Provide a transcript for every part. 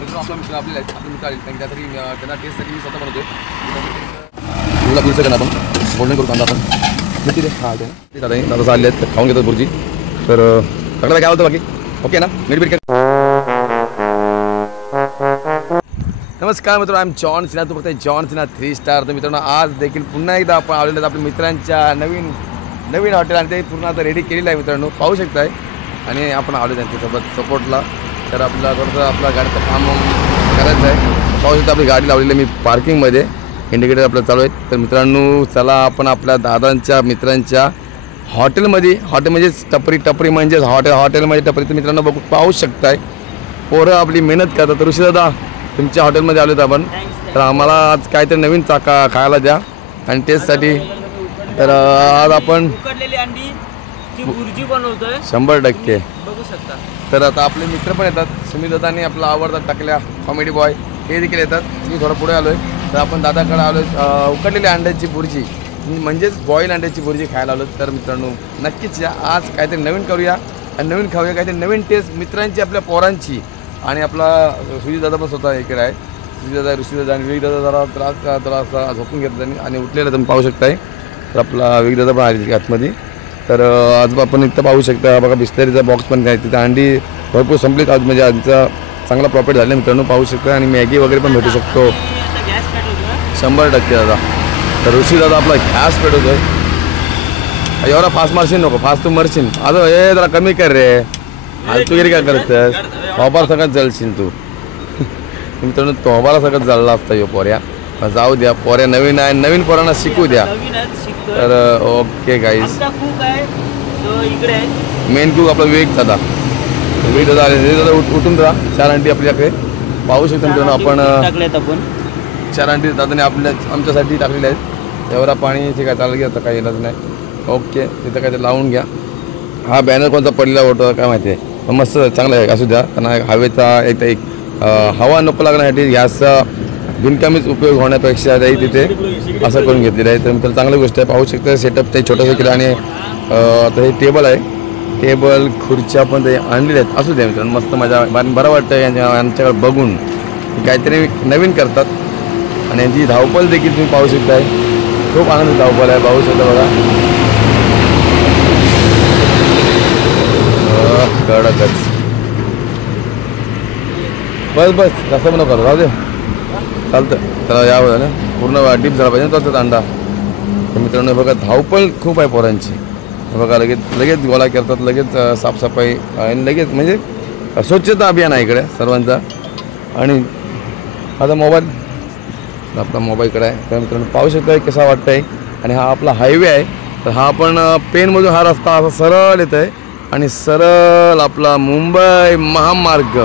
मित्र आपला मित्र आपले मित्र आले कारण त्यासाठी त्यांना टेस्टसाठी मी स्वतः बनवतोय. तुला पुढचं का आपण गोल्डन करू कांदा आपण किती रे हां ते दादा दादा आले आहेत खाऊन घेतात बुर्जी. तर सगळं काय होतं बाकी ओके ना मीठ बीट. नमस्कार मित्रांनो, आय एम जॉन सिन्हा. तू बघताय जॉन सिन्हा 3 स्टार. तर मित्रांनो आज देखील पुन्हा एकदा आपण आलेलो आहेत आपल्या मित्रांच्या नवीन हॉटेल आणि ते पूर्ण आता रेडी केलेलं आहे मित्रांनो, पाहू शकताय. आणि आपण आलो त्यांच्यासोबत सपोर्टला. तर आपला थोडंसं आपला गाडीचं काम करायचं आहे. पाहू शकता आपली गाडी लावलेली मी पार्किंगमध्ये, इंडिकेटर आपलं चालू आहे. तर मित्रांनो चला आपण आपल्या दादांच्या मित्रांच्या हॉटेलमध्ये, हॉटेल म्हणजेच टपरी म्हणजेच हॉटेलमध्ये टपरी. तर मित्रांनो बघू पाहू शकताय पोरं आपली मेहनत करतात. तर ऋषी दादा तुमच्या हॉटेलमध्ये आलो आपण. तर आम्हाला आज काहीतरी नवीन चाका खायला द्या आणि टेस्टसाठी. तर आज आपण बुर्जी बनवतोय 100% बघू शकता. तर आता आपले मित्र पण येतात. सुमित दादांनी आपला आवडता टाकल्या कॉमेडी बॉय हे देखील येतात. मी थोडं पुढे आलो आहे. तर आपण दादाकडे आलो उकडलेल्या अंड्याची बुर्जी म्हणजेच बॉईल अंड्याची बुर्जी खायला आलो. तर मित्रांनो नक्कीच या, आज काहीतरी नवीन करूया आणि नवीन खाऊया, काहीतरी नवीन टेस्ट मित्रांची आपल्या पोरांची. आणि आपला सुजित दादा पण स्वतः इकडे आहे. ऋषी दादा आणि विवेक दादा जरा झोपून घेतात त्यांनी आणि उठलेलं तुम्ही पाहू शकताय. तर आपला विवेक दादा पण आले आतमध्ये. तर आज आपण इथं पाहू शकता बघा बिस्लरीचा बॉक्स पण आहे तिथं. अंडी भरपूर संपलीत आज, म्हणजे आजचा चांगला प्रॉफिट झाला मित्रांनो, पाहू शकता. आणि मॅगी वगैरे पण भेटू शकतो 100% दादा. तर ऋषी दादा आपला गॅस पेटवतोय. एवढा फास्ट मारशील नको, फास्ट तू मरशील. अजून हे जरा कमी कर रे, तू काय करतेस. तोबार सगळ्यात जळशील तू मित्रांनो, तोबारा सगळ्यात जळला असता यो पोऱ्या. जाऊ द्या, पोऱ्या नवीन आहे, नवीन पोरांना शिकू द्या. तर ओके गाईज, मेन कुक आपला विवेक दादा आले. उठून राहा. 4 अंडी आपल्याकडे पाहू शकतो मित्रांनो. आपण 4 अंडी दादाने आमच्यासाठी टाकलेले आहेत. एवढा पाणी ठीक आहे, चाललं आता काही येणार नाही. ओके, तिथं काय ते लावून घ्या. हा बॅनर कोणता पडलेला होता काय माहिती आहे, पण मस्त चांगला आहे. असू द्या, त्यांना हवेचा एक हवा नको लागण्यासाठी गॅसचा बिनकामीच उपयोग होण्यापेक्षा त्याही तिथे असं करून घेतलेलं आहे. तर मित्रांनो चांगली गोष्ट आहे. पाहू शकता सेटअप ते छोटंसं केलं. आणि आता हे टेबल आहे, टेबल खुर्च्या पण ते आणलेले आहेत. असू द्या मित्रांनो, मस्त मजा बरं वाटतं यांच्याकडे बघून. काहीतरी नवीन करतात आणि यांची धावपळ देखील तुम्ही पाहू शकताय. खूप आनंद धावपळ आहे, पाहू शकता बघा. कडकच बस कसं पण नको राहू दे, चालतं. त्याला यावं ना पूर्ण डीप झाला पाहिजे ना तो अंडा. तर मित्रांनो बघा धावपळ खूप आहे पोरांची. बघा लगेच गोळा करतात, लगेच साफसफाई आणि लगेच म्हणजे स्वच्छता अभियान आहे इकडे सर्वांचा. आणि आता आपला मोबाईलकडे आहे. तर मित्रांनो पाहू शकता कसा वाटतं आहे. आणि हा आपला हायवे आहे. तर हा आपण पेनमधून हा रस्ता असा सरळ येत आहे आणि सरळ आपला मुंबई महामार्ग.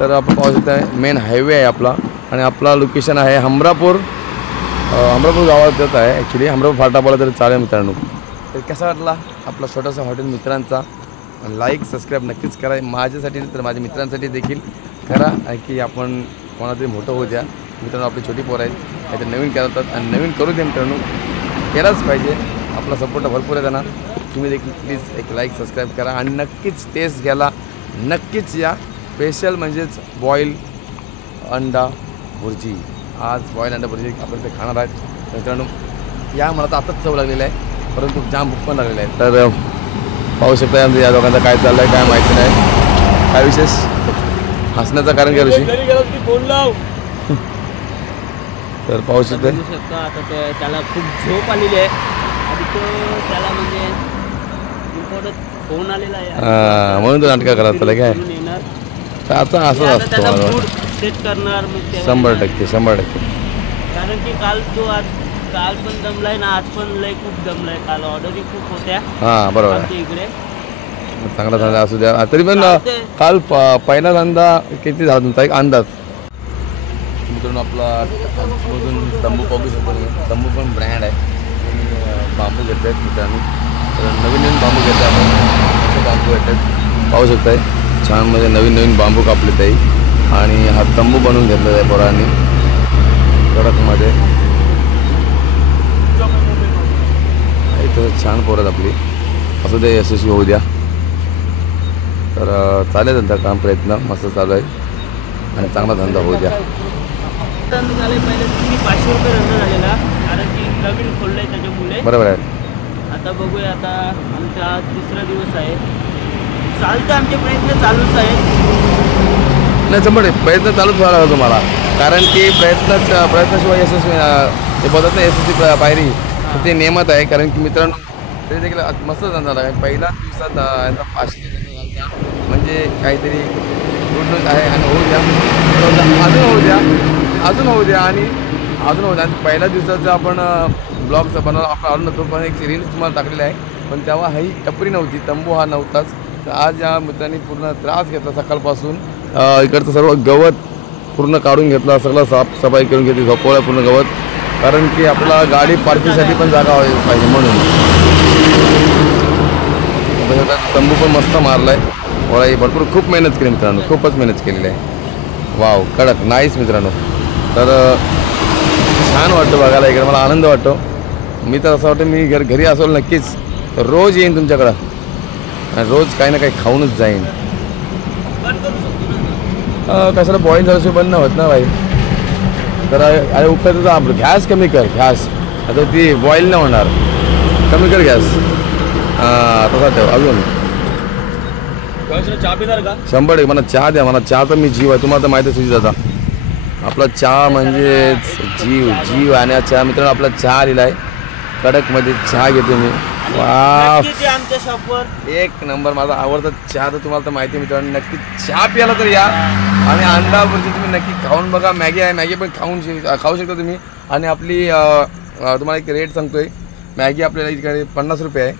तर आपण पाहू शकता मेन हायवे आहे आपला. आणि आपला लोकेशन आहे हमरापूर गावातच आहे ॲक्च्युली. हमरापूर फाटा बोला तरी चालेल मित्रांनो. तर कसा वाटला आपला छोटासा हॉटेल मित्रांचा. लाईक सबस्क्राईब नक्कीच करा, माझ्यासाठी तर माझ्या मित्रांसाठी देखील करा. आणि की आपण कोणातरी मोठं होऊ द्या मित्रांनो. आपली छोटी पोरं आहेत, काहीतरी नवीन करतात आणि नवीन करू द्या मित्रांनो. केलाच पाहिजे, आपला सपोर्ट भरपूर आहे त्यांना. तुम्ही देखील प्लीज एक लाईक सबस्क्राईब करा आणि नक्कीच टेस्ट घ्यायला नक्कीच या. स्पेशल म्हणजेच बॉईल अंडा भुर्जी. आज बॉईल अंडा भुर्जी आपण ते खाणार आहेत मित्रांनो. या मला तर आताच चव लागलेलं आहे, परंतु जाम भूक पण लागलेलं आहे. तर पाहू शकता या दोघांचं काय चाललं आहे काय माहिती नाही. काय विशेष हसण्याचं कारण काय ऋषी. तर पाहू शकता आता त्याला खूप झोप आलेली आहे आणि त्याला म्हणजे फोन आलेला आहे म्हणून तो नाटकं करत त्याला काय. तर आता असंच असतो सेट करणार 100%. कारण की काल पण दमलाय ना, आज पण लय खूप दमलाय. काल ऑर्डरही खूप होत्या. हां बरोबर आहे, इकडे चांगला धंदा असू द्या. तरी पण काल पहिला धंदा किती झाला तुमचा एक अंदाज. मित्रांनो आपला मधून तंबू पाहू शकतो. तंबू पण ब्रँड आहे. बांबू घेत आहेत मित्रांनो. तर नवीन बांबू घेत आहे आपण. असे बांबू येतात पाहू शकताय. छान म्हणजे नवीन बांबू कापले ताई. आणि हा तंबू बनवून घेतलेला आहे पोरांनी कडकमध्ये. इथं छान पोरं आपली, असं ते यशस्वी होऊ द्या. तर चालेल त्यांचा काम प्रयत्न मस्त चालू आहे. आणि चांगला धंदा होऊ द्या. धंदा झाले पहिले तुम्ही 500 रुपये धंदा झालेला, कारण की नवीन खोललं आहे त्याच्यामुळे. बरोबर आहे. आता बघूया, आता आमचा 3रा दिवस आहे, चालतं आमचे प्रयत्न चालूच आहेत. नाही चंबड प्रयत्न चालूच व्हायला हवा तुम्हाला, कारण की प्रयत्नाशिवाय यशस्वी ते बोलत नाही यशस्वी पायरी, ते नियमात आहे. कारण की मित्रांनो तरी देखील मस्त धंदा झाला आहे. पहिल्या दिवसात यांचा 500 म्हणजे काहीतरी गुड न्यूज आहे. आणि होऊ द्या, अजून होऊ द्या आणि पहिल्या दिवसाचं आपण ब्लॉगचं बनवलं आपण आलो नव्हतो, पण एक रील्स तुम्हाला टाकलेली आहे. पण तेव्हा ही टपरी नव्हती, तंबू हा नव्हताच. तर आज या मित्रांनी पूर्ण त्रास घेतला सकाळपासून. इकडचं सर्व गवत पूर्ण काढून घेतला, सगळं साफसफाई करून घेतली, झोपवलं पूर्ण गवत, कारण की आपला गाडी पार्किंगसाठी पण जागा पाहिजे म्हणून. तंबू पण मस्त मारला आहे, वळाई भरपूर खूप मेहनत केली मित्रांनो, खूपच मेहनत केलेली आहे. वाव कडक नाईस मित्रांनो. तर छान वाटतं बघायला, इकडे मला आनंद वाटतो. मी तर असं वाटतं मी घरी असेल नक्कीच रोज येईन तुमच्याकडं आणि रोज काही ना काही खाऊनच जाईन. कशाला बॉईल झाल्याशिवाय बंद नाही होत ना भाई. तर अरे उकडतं आपलं गॅस कमी कर, गॅस आता ती बॉईल नाही होणार, कमी कर गॅस. तसा ठेव. अजून चहा पिणार का? 100 मला चहा द्या, मला चहा तर मी जीव आहे, तुम्हाला तर माहिती आहे सुजित दादा. आपला चहा म्हणजे जीव आणि चहा मित्रांनो आपला चहा आलेला आहे कडकमध्ये, चहा घेतो मी. वा आमच्या शॉपवर एक नंबर, माझा आवडता चहा तर तुम्हाला तर माहिती आहे मित्रांनो. नक्की चहा प्यायला तर या आणि अंडा भुर्जी तुम्ही नक्की खाऊन बघा. मॅगी आहे, मॅगी पण खाऊ शकता तुम्ही. आणि आपली तुम्हाला एक रेट सांगतोय, मॅगी आपल्याला इकडे 50 रुपये आहे,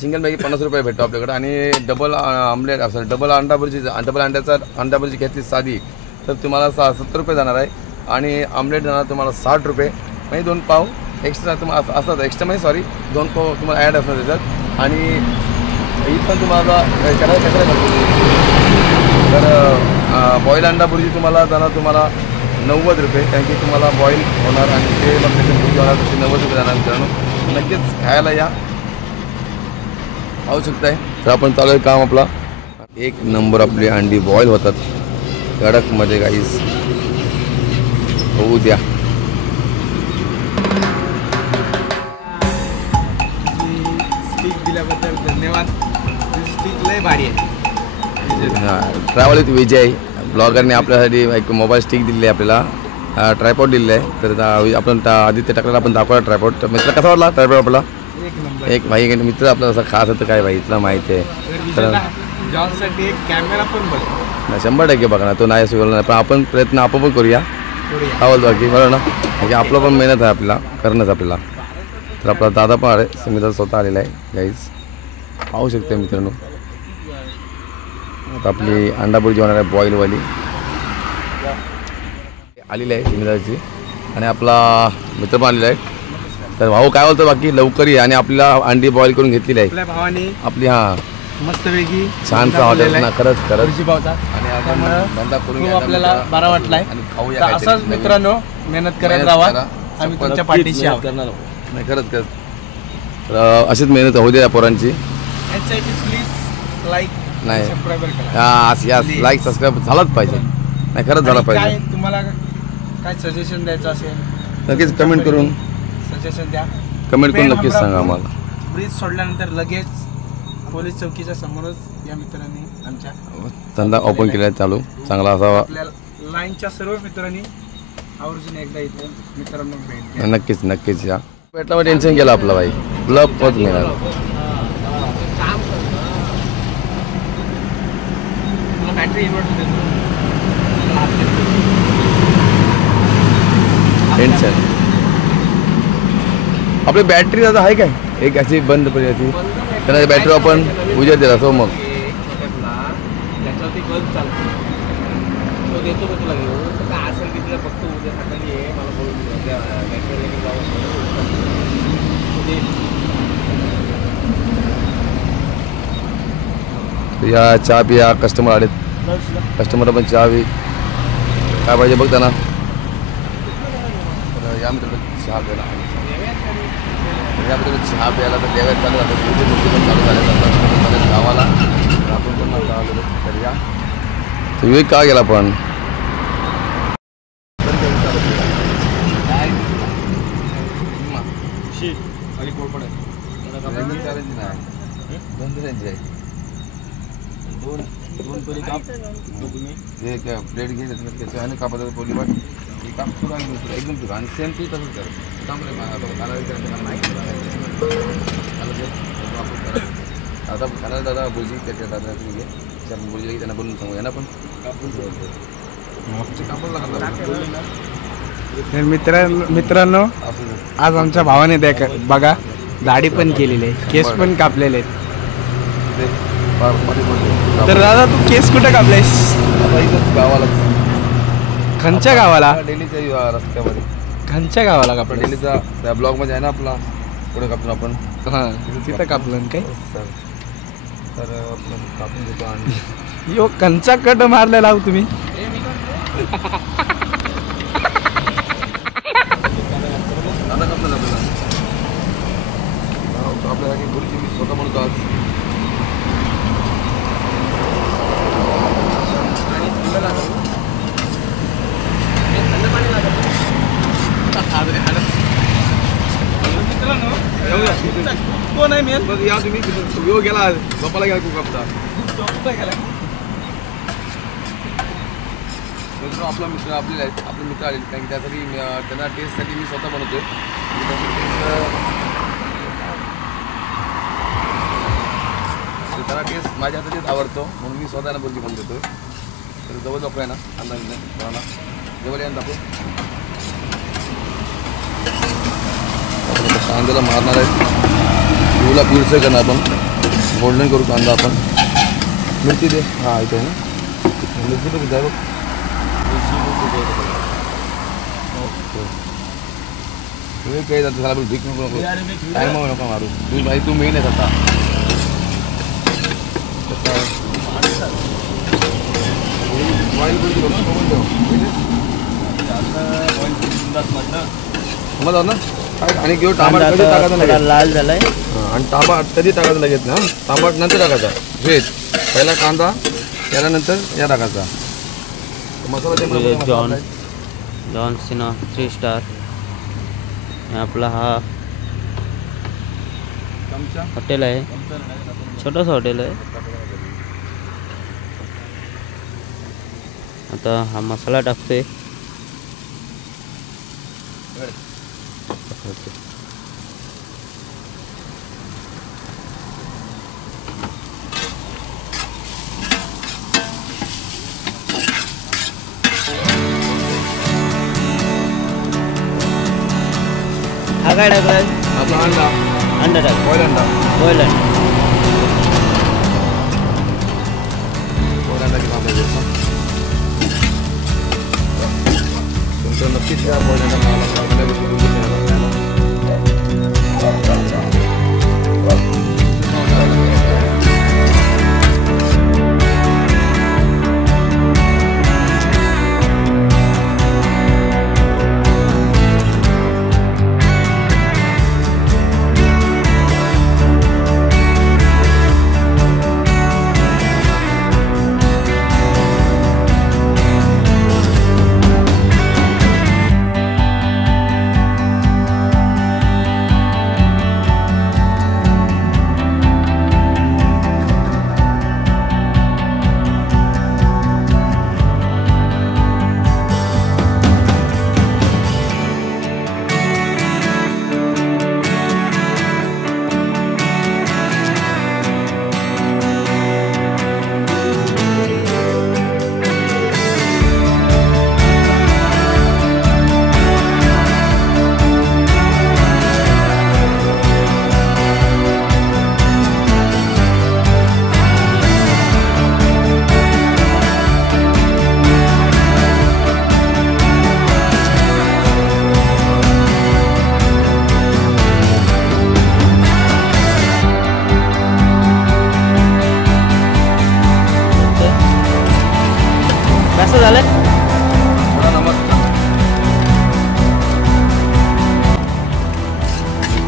सिंगल मॅगी 50 रुपये भेटतो आपल्याकडे. आणि डबल आमलेट असं डबल अंडा भुर्जी घेतली साधी तर तुम्हाला 70 रुपये जाणार आहे. आणि आमलेट जाणार तुम्हाला 60 रुपये, म्हणजे 2 पाव एक्स्ट्रा तुम्हाला असतात, एक्स्ट्रा म्हणजे सॉरी 2 पाव तुम्हाला ॲड असतात त्याच्यात. आणि ही पण तुम्हाला करायला कशाला घालतो. तर बॉईल अंडा भुर्जी तुम्हाला जाणार तुम्हाला 90 रुपये, कारण की तुम्हाला बॉईल होणार आणि ते मग त्याची भुर्जी होणार, तशी 90 रुपये जाणार मित्रांनो. नक्कीच खायला या, आवश्यकता आहे. तर आपण चालू आहे काम आपला. एक नंबर आपली अंडी बॉईल होतात कडकमध्ये, काहीच होऊ द्या. स्टिक दिल्याबद्दल धन्यवाद. स्टिक लय भारी आहे. ट्रॅव्हल विथ विजय ब्लॉगरने आपल्यासाठी एक मोबाईल स्टिक दिलेली आहे, आपल्याला ट्रायपॉड दिलेलं आहे. तर आपण आदित्य टाकलेला आपण दाखवला ट्रायपॉड. तर मित्र कसा वाटला ट्रायपॉड आपला? एक नंबर. एक भाई मित्र आपला असं खास होतं काय भाई, इथला माहिती आहे. तर जॉनसाठी एक कॅमेरा पण बघ. 100% बघा ना, तो नाही सुचवला नाही, पण आपण प्रयत्न आपण पण करूया. काय बोलतो बाकी बरोबर ना, म्हणजे आपलं पण मेहनत आहे आपल्याला करणंच आपल्याला. तर आपला दादा पण आहे, समिता स्वतः आलेला आहे गाईज, पाहू शकते मित्रांनो. आता आपली अंडा भुर्जी होणार आहे बॉईलवाली आलेली आहे समिताची, आणि आपला मित्र पण आलेला आहे. तर भाऊ काय बोलतो बाकी लवकर ये. आणि आपल्याला अंडी बॉईल करून घेतलेली आहे आपल्या भावाने आपली. हां मस्तपैकी छानसा हॉटेल ना, खरंच भुर्जी पावचा. आणि आपण त्यामुळं धंदा करून खूप घ्यायचा आपल्याला मित्र. बरा वाटलाय. आणि खाऊया तर काहीतरी असाच नवीन. मित्रांनो मेहनत करत मेहनत राहा, करा. आम्ही तुमच्या पाठीशी आहोत. नाही खरंच अशीच मेहनत होऊ द्या पोरांची. यासाठी प्लीज लाईक नाही सबस्क्राईबर करा. यास लाईक सबस्क्राईब झालाच पाहिजे. नाही खरंच झाला आणि पाहिजे. काय तुम्हाला काय सजेशन द्यायचं असेल नक्कीच कमेंट करून सजेशन द्या. कमेंट करून पेन नक्कीच सांगा हमरापूर आम्हाला. ब्रिज सोडल्यानंतर लगेच पोलीस चौकीच्या समोरच या मित्रांनी आमच्या धंदा ओपन केला चालू चांगला असावा. आपल्या लाईनच्या सर्व मित्रांनी आवर्जून एकदा इथे मित्रांनो भेट द्या. नक्कीच नक्कीच या. भेटला टेन्शन गेलं आपलं भाई, ब्लब पत मिळालं. बॅटरी इन्व्हर्टर टेन्शन आपली बॅटरी आता आहे काय एक अशी बंद पडली अशी, त्यांना बॅटरी आपण उजेड दिला सो मग त्याच्यावरती बल्ब चालतो, तो देतो का तुला घेऊन? तर काय असेल की तुला फक्त उद्या सकाळी ये, मला बोलून या चहा पिया. कस्टमर आलेत, कस्टमर पण चहा पी काय पाहिजे बघ त्यांना. तर या मित्रांनो चहा प्यायला या मित्रांनो चहा प्यायला तर देवायला चालू झालं, पण चालू झाले गावाला. तर आपण पण आलेलो तर या. तुम्ही का गेला पण हे काय प्लेट घे त्याचं आणि कापायचं पोली वाट हे काप सुरू आणि दुसरं एकदम तुझं आणि सेम तू तसंच कर आता खाणार दादा भुजी त्याच्या दादा तुम्ही आपण भुजी त्यांना बनवून सांगू यांना पण तर मित्रांनो आज आमच्या भावाने बघा दाढी पण केलेली आहे, केस पण कापलेले आहेत. तर दादा तू केस कुठे कापलेस? आता इथंच गावाला खंच्या गावाला? डेलीच्या रस्त्यावर खंच्या गावाला आपला कापलं? डेलीचा त्या ब्लॉगमध्ये आहे ना आपला पुढे कापतो आपण हां तिथं कापलं काय? तर आपण कापून देतो आणि यो कंचा कट मारलेला आहो तुम्ही. आता कापलं आपल्याला गुरुजी मी स्वतः म्हणतो आज कोण आहे मेन? बघ या तुम्ही यो गेला बापाला गेला खूप कापता आपला मित्र आपले मित्र आले कारण की त्यासाठी त्यांना टेस्टसाठी मी स्वतः बनवतोय त्याला टेस्ट माझ्या हातातच आवडतो म्हणून मी स्वतःला बोलती बनवून देतोय. तर जवळ जाऊ आहे ना अंदाज कोणाला जवळ या दाखव कांद्याला मारणार आहे पिवला पिवळसं करणार आपण गोल्डन करू कांदा आपण मिरची दे हां इथे आहे ना मिरची पण किती आहे बघ तुम्ही काही जातो झाला भीक नको टाईम नको मारू तू भाई तू मेन आहे आता समजा ना आणि घेऊ टमाटर कधी टाकायचं लगेच लाल झालाय आणि तांबा कधी टाकायचं लगेच ना तांबा नंतर टाकायचा व्हेज पहिला कांदा त्याच्यानंतर या टाकायचा मसाला जॉन सिना 3 स्टार आपला हा हॉटेल आहे छोटंसं हॉटेल आहे. आता हा मसाला टाकतोय हा काय टाकलाय आपला अंडा अंडा टाक बॉईल अंडा बॉईल अंडा बॉईल अंडा किंवा तुमचं नक्कीच या बॉईल अंडा कसं झालंय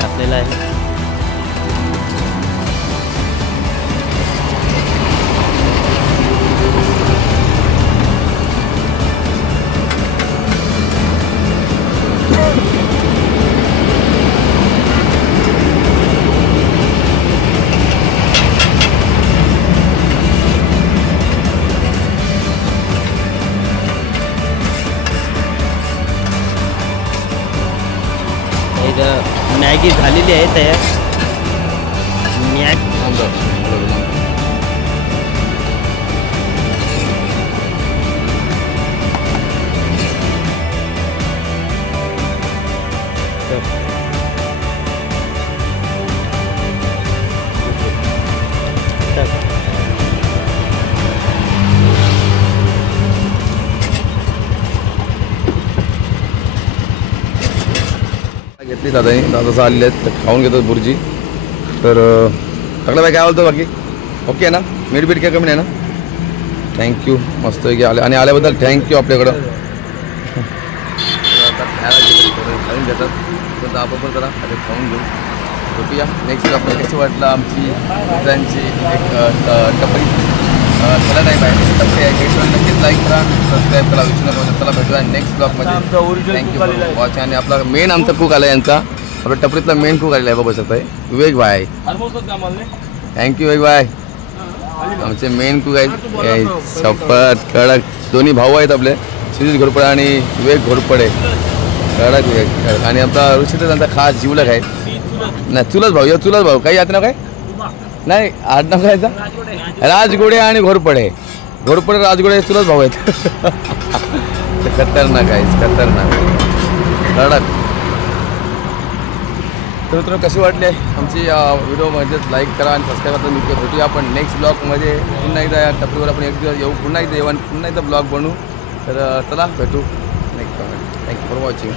टाकलेलं आहे. मॅगी झालेली आहे तयार. घेतली दादानी, दादा आलेले आहेत तर खाऊन घेतात बुर्जी. तर टाकलं बाई काय बोलतो बाकी ओके आहे ना? मीठ बीठ काय कमी नाही ना? थँक्यू मस्त की आले आणि आल्याबद्दल थँक्यू आपल्याकडं. आता खाऊन घेतात तर आपण पण जरा आता खाऊन घेऊ. भेटूया नेक्स्ट आपल्याला कसं वाटलं आमची मित्रांची एक टपरी चला टाईप आहे टपरी आहे केशवर नक्कीच लाईक करा सबस्क्राईब करा विष्णू चला भेटूया नेक्स्ट ब्लॉगमध्ये. Thank you for watch. आणि आपला मेन आमचा कुक आला यांचा आपल्या टपरीतला मेन कुक आलेला आहे बघू शकता विवेक भाई. थँक्यू विवेक भाई आमचे मेन कुक आहेत शपथ कडक दोन्ही भाऊ आहेत आपले शिरीष घोरपडे आणि विवेक घोरपडे कडक विवेक. आणि आमचा ऋषित त्यांचा खास जीवलक आहे नाही चुलत भाऊ चुलत भाऊ काही आता नाव काय नाही आडनाव काय राजगोडे आणि घोरपडे राजगोडे चुलत भाऊ आहेत. खतरनाक आहे खतरनाक कडक. तर मित्रांनो कशी वाटली आमची व्हिडिओ म्हणजेच लाईक करा आणि सबस्क्राईब करा. मी भेटूया आपण नेक्स्ट ब्लॉगमध्ये पुन्हा एकदा या टपरीवर आपण एक दिवस येऊ पुन्हा एकदा येऊ आणि पुन्हा एकदा ब्लॉग बनवू. तर चला भेटू next comment. Thank you for watching.